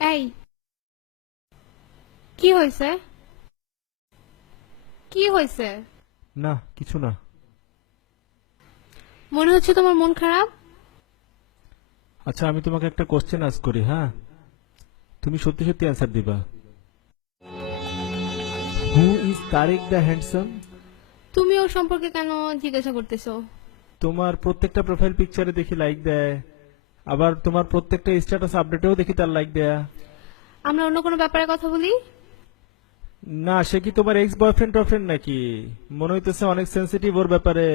এই কি হয়েছে? কি হয়েছে? না কিছু না। মনে হচ্ছে তোমার মন খারাপ। আচ্ছা আমি তোমাকে একটা কোশ্চেন আস্ক করি, হ্যাঁ? তুমি সত্যি সত্যি অ্যান্সার দিবা। Who is Tarek the handsome? তুমি ওর সম্পর্কে কেন জিজ্ঞাসা করতেছো? তোমার প্রত্যেকটা প্রোফাইল পিকচারে দেখি লাইক দেয়, আবার তোমার প্রত্যেকটা স্ট্যাটাস আপডেটেও দেখি তার লাইক দেয়া। আমরা অন্য কোনো ব্যাপারে কথা বলি। না, সে কি তোমার এক্স বয়ফ্রেন্ড টয়ফ্রেন্ড নাকি? মনে হইতেছে অনেক সেনসিটিভ ওর ব্যাপারে।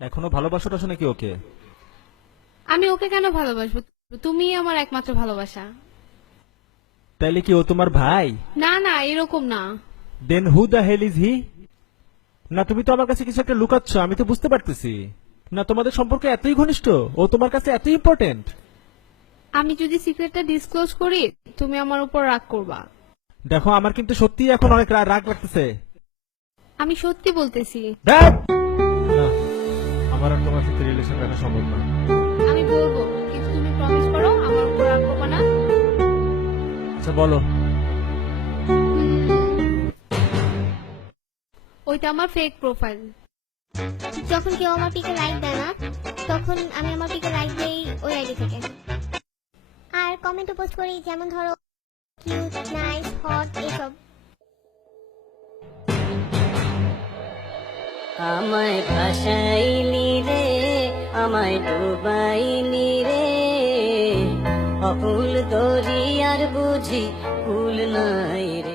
এখনো ভালোবাসো টাসো নাকি ওকে? আমি ওকে কেন ভালোবাসবো? তুমি আমার একমাত্র ভালোবাসা। তাইলে কি ও তোমার ভাই? না না, এরকম না। Then who the hell is he? না তুমি তো আমার কাছে কিছু একটা লুকাচ্ছ, আমি তো বুঝতে পারতেছি। না তোমাদের সম্পর্ক এতই ঘনিষ্ঠ, ও তোমার কাছে এতই ইম্পর্টেন্ট? আমি যদি সিক্রেটটা ডিসক্লোজ করি তুমি আমার উপর রাগ করবা। দেখো আমার কিন্তু সত্যি এখন অনেক রাগ লাগতেছে। আমি সত্যি বলতেছি। ধ্যাৎ! না, আমার আর তোমার সাথে রিলেশন রাখা সম্ভব না। আমি বলবো, কিন্তু তুমি প্রমিস করো আমার উপর রাগ করবা না। আচ্ছা বলো। ওইটা আমার ফেক প্রোফাইল। যখন কেউ আমার পিকে লাইক দেয় না, তখন আমি আমার পিকে লাইক দেই ওই আইডি থেকে। আর কমেন্টও পোস্ট করি, যেমন ধরো কিউট, নাইস, হট এসব। আমায় ভাসাইলি রে, আমায় ডুবাইলি রে, অকুল দরিয়ার বুঝি কুল নাই রে।